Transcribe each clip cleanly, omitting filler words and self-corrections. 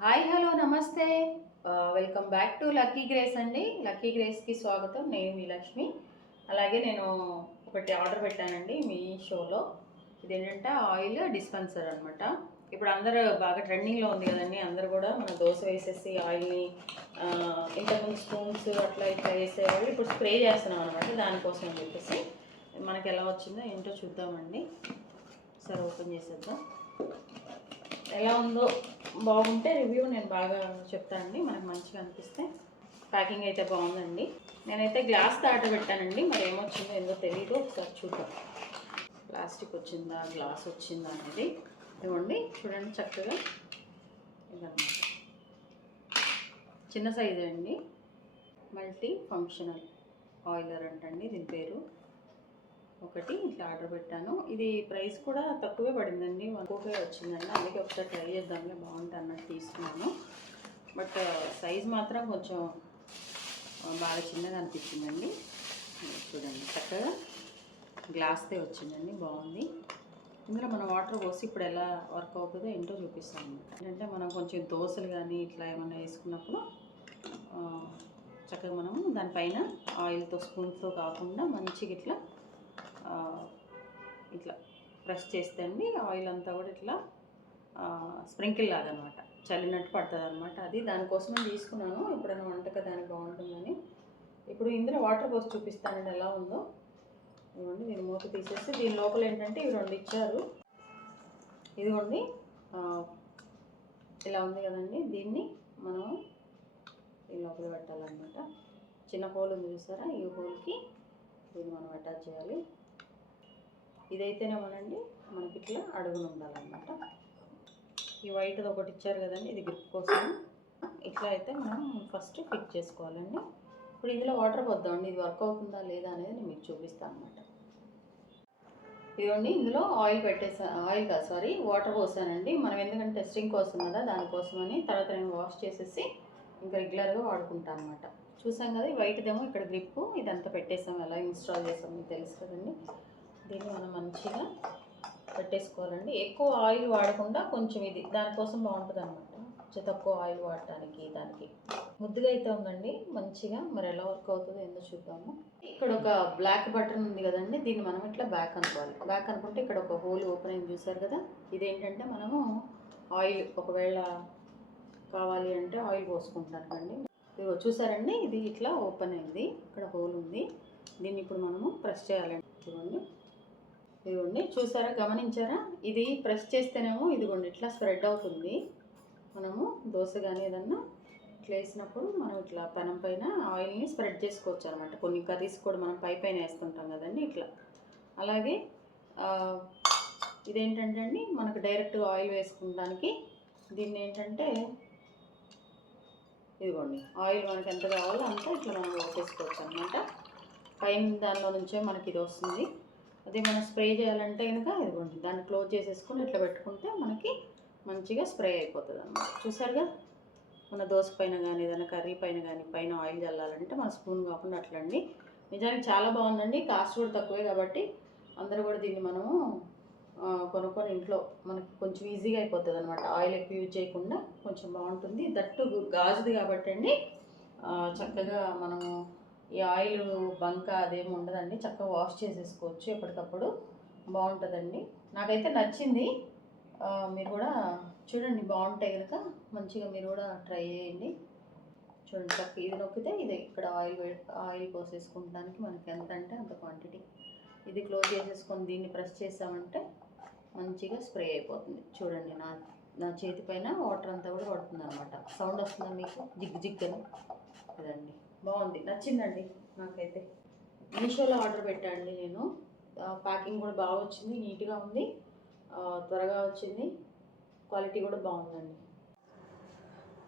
Hi hello నమస్తే. Welcome back to lucky grace అండి. Lucky గ్రేస్కి స్వాగతం. నేను మీ లక్ష్మి. అలాగే నేను ఒకటి ఆర్డర్ పెట్టానండి మీ షోలో. ఇదేంటంటే ఆయిల్ డిస్పెన్సర్ అనమాట. ఇప్పుడు అందరూ బాగా ట్రెండింగ్లో ఉంది కదండి. అందరూ కూడా మన దోశ వేసేసి ఆయిల్ని ఇంతకుముందు స్పూన్స్ అట్లా ఇట్లా వేసేవాళ్ళు. ఇప్పుడు స్ప్రే చేస్తున్నాం అనమాట. దానికోసం అని చెప్పేసి మనకి ఎలా వచ్చిందో ఏంటో చూద్దామండి. సరే ఓపెన్ చేసేద్దాం. ఎలా ఉందో బాగుంటే రివ్యూ నేను బాగా చెప్తానండి. మనకు మంచిగా అనిపిస్తే. ప్యాకింగ్ అయితే బాగుందండి. నేనైతే గ్లాస్ ఆర్డర్ పెట్టానండి. మరి ఏమొచ్చిందో ఏందో తెలీదు. ఒకసారి చూద్దాం. ప్లాస్టిక్ వచ్చిందా గ్లాస్ వచ్చిందా అనేది. ఇవ్వండి చూడండి చక్కగా. ఇదన్నమాట చిన్న సైజు అండి. మల్టీ ఫంక్షనల్ ఆయిలర్ అంటండి దీని పేరు. ఒకటి ఇట్లా ఆర్డర్ పెట్టాను. ఇది ప్రైస్ కూడా తక్కువే పడిందండి. 1 వచ్చిందండి. అందుకే ఒకసారి ట్రై చేద్దాంలే బాగుంటుంది అన్నట్టు తీసుకున్నాను. బట్ సైజ్ మాత్రం కొంచెం బాగా చిన్నగా అనిపించిందండి. చూడండి చక్కగా గ్లాస్దే వచ్చిందండి. బాగుంది. ఇందులో మనం వాటర్ పోసి ఇప్పుడు ఎలా వర్క్ అవుతుందో ఏంటో చూపిస్తాను అనమాట. ఏంటంటే మనం కొంచెం దోశలు కానీ ఇట్లా ఏమన్నా వేసుకున్నప్పుడు చక్కగా మనము దానిపైన ఆయిల్తో స్పూన్తో కాకుండా మంచిగా ఇట్లా ప్రెస్ చేస్తే అండి ఆయిల్ అంతా కూడా ఇట్లా స్ప్రింకిల్ లాగా అనమాట చల్లినట్టు పడుతుంది అనమాట. అది దానికోసమే తీసుకున్నాను. ఎప్పుడైనా వంటక దానికి బాగుంటుందని. ఇప్పుడు ఇందులో వాటర్ పోసి చూపిస్తానండి ఎలా ఉందో. ఇదిగోండి దీని మూత తీసేసి దీని లోపల ఏంటంటే ఇవి 2 ఇచ్చారు. ఇదిగోండి ఇలా ఉంది కదండి. దీన్ని మనం ఈ లోపల పెట్టాలన్నమాట. చిన్న హోల్ ఉంది చూసారా, ఈ హోల్కి దీన్ని మనం అటాచ్ చేయాలి. ఇదైతేనేమోనండి మనకి ఇట్లా అడుగులు ఉండాలన్నమాట. ఈ వైట్ది ఒకటి ఇచ్చారు కదండి, ఇది గ్రిప్ కోసం. ఇట్లా అయితే మనం ఫస్ట్ ఫిట్ చేసుకోవాలండి. ఇప్పుడు ఇందులో వాటర్ పోద్దామండి. ఇది వర్క్ అవుతుందా లేదా అనేది నేను మీకు చూపిస్తాను అనమాట. ఇదిగోండి ఇందులో ఆయిల్ వాటర్ పోసానండి. మనం ఎందుకంటే టెస్టింగ్ కోసం కదా, దానికోసమని. తర్వాత నేను వాష్ చేసేసి ఇంకా రెగ్యులర్గా వాడుకుంటాను అనమాట. చూసాం కదా, ఈ వైట్దేమో ఇక్కడ గ్రిప్పు. ఇదంతా పెట్టేసాం, ఎలా ఇన్స్టాల్ చేసాం మీకు తెలుసు కదండి. దీన్ని మనం మంచిగా పెట్టేసుకోవాలండి. ఎక్కువ ఆయిల్ వాడకుండా కొంచెం ఇది దానికోసం బాగుంటుంది అనమాట. తక్కువ ఆయిల్ వాడటానికి దానికి ముద్దుగా అయితే ఉందండి మంచిగా. మరి ఎలా వర్క్ అవుతుందో ఏందో చూద్దాము. ఇక్కడ ఒక బ్లాక్ బటన్ ఉంది కదండి, దీన్ని మనం ఇట్లా బ్యాక్ అనుకోవాలి. బ్యాక్ అనుకుంటే ఇక్కడ ఒక హోల్ ఓపెన్ అయింది చూసారు కదా. ఇదేంటంటే మనము ఆయిల్ ఒకవేళ కావాలి అంటే ఆయిల్ పోసుకుంటాను కండి. ఇదిగో చూసారండి, ఇది ఇట్లా ఓపెన్ అయింది. ఇక్కడ హోల్ ఉంది. దీన్ని ఇప్పుడు మనము ప్రెస్ చేయాలండి. ఇదిగోండి చూసారా, గమనించారా. ఇది ప్రెస్ చేస్తేనేమో ఇదిగోండి ఇట్లా స్ప్రెడ్ అవుతుంది. మనము దోశ కానీ ఏదన్నా ఇట్లా వేసినప్పుడు మనం ఇట్లా పెనం పైన ఆయిల్ని స్ప్రెడ్ చేసుకోవచ్చు అనమాట. కొన్ని కర్రీస్ కూడా మనం పైన వేస్తుంటాం కదండి ఇట్లా. అలాగే ఇదేంటంటే అండి మనకు డైరెక్ట్గా ఆయిల్ వేసుకుంటానికి దీన్ని ఏంటంటే ఇదిగోండి ఆయిల్ మనకి ఎంత కావాలో అంతా ఇట్లా మనం వేసుకోవచ్చు అనమాట. పైన దానిలో నుంచే మనకి ఇది వస్తుంది. అదే మనం స్ప్రే చేయాలంటే కనుక ఇదిగోండి దాన్ని క్లోజ్ చేసేసుకొని ఇట్లా పెట్టుకుంటే మనకి మంచిగా స్ప్రే అయిపోతుంది అన్నమాట. చూసారుగా, మన దోశ పైన కానీ ఏదైనా కర్రీ పైన కానీ పైన ఆయిల్ చల్లాలంటే మన స్పూన్ కాకుండా అట్లా అండి. నిజానికి చాలా బాగుందండి. కాస్ట్ కూడా తక్కువే కాబట్టి అందరూ కూడా దీన్ని మనము కొనుక్కొని ఇంట్లో మనకి కొంచెం ఈజీగా అయిపోతుంది అనమాట. ఆయిల్ ఎక్కువ యూజ్ చేయకుండా కొంచెం బాగుంటుంది. దట్టు గాజుది కాబట్టి అండి చక్కగా మనము ఈ ఆయిల్ బంక అదేమి ఉండదండి. చక్కగా వాష్ చేసేసుకోవచ్చు ఎప్పటికప్పుడు. బాగుంటుందండి. నాకైతే నచ్చింది. మీరు కూడా చూడండి, బాగుంటాయి కనుక మంచిగా మీరు కూడా ట్రై చేయండి. చూడండి చక్క ఇది నొక్కితే ఇది ఇక్కడ ఆయిల్ పోసేసుకుంటానికి మనకి ఎంత అంటే అంత క్వాంటిటీ. ఇది క్లోజ్ చేసేసుకొని దీన్ని ప్రెస్ చేసామంటే మంచిగా స్ప్రే అయిపోతుంది. చూడండి నా చేతి పైన వాటర్ అంతా కూడా పడుతుంది అనమాట. సౌండ్ వస్తుందా మీకు, జిగ్ జిగ్ అని. అదండి బాగుంది, నచ్చిందండి నాకైతే. మీషోలో ఆర్డర్ పెట్టానండి నేను. ప్యాకింగ్ కూడా బాగా వచ్చింది, నీట్గా ఉంది, త్వరగా వచ్చింది, క్వాలిటీ కూడా బాగుందండి.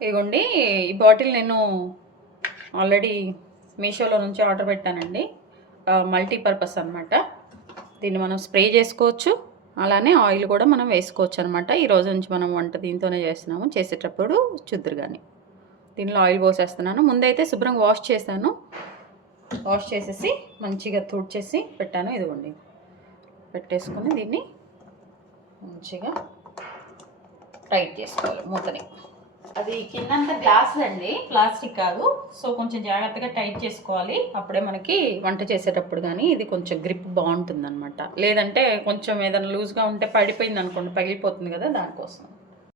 ఇదిగోండి ఈ బాటిల్ నేను ఆల్రెడీ మీషోలో నుంచి ఆర్డర్ పెట్టానండి. మల్టీపర్పస్ అనమాట. దీన్ని మనం స్ప్రే చేసుకోవచ్చు, అలానే ఆయిల్ కూడా మనం వేసుకోవచ్చు అనమాట. ఈరోజు నుంచి మనం వంట దీంతోనే చేస్తున్నాము. చేసేటప్పుడు చూద్దరు కానీ. దీనిలో ఆయిల్ పోసేస్తున్నాను. ముందైతే శుభ్రంగా వాష్ చేశాను. వాష్ చేసేసి మంచిగా తుడిచేసి పెట్టాను. ఇదిగోండి పెట్టేసుకొని దీన్ని మంచిగా టైట్ చేసుకోవాలి మూతని. అది కిందంతా గ్లాసులండి, ప్లాస్టిక్ కాదు. సో కొంచెం జాగ్రత్తగా టైట్ చేసుకోవాలి, అప్పుడే మనకి వంట చేసేటప్పుడు కానీ ఇది కొంచెం గ్రిప్ బాగుంటుంది అనమాట. లేదంటే కొంచెం ఏదైనా లూజ్గా ఉంటే పడిపోయింది అనుకోండి, పగిలిపోతుంది కదా, దానికోసం.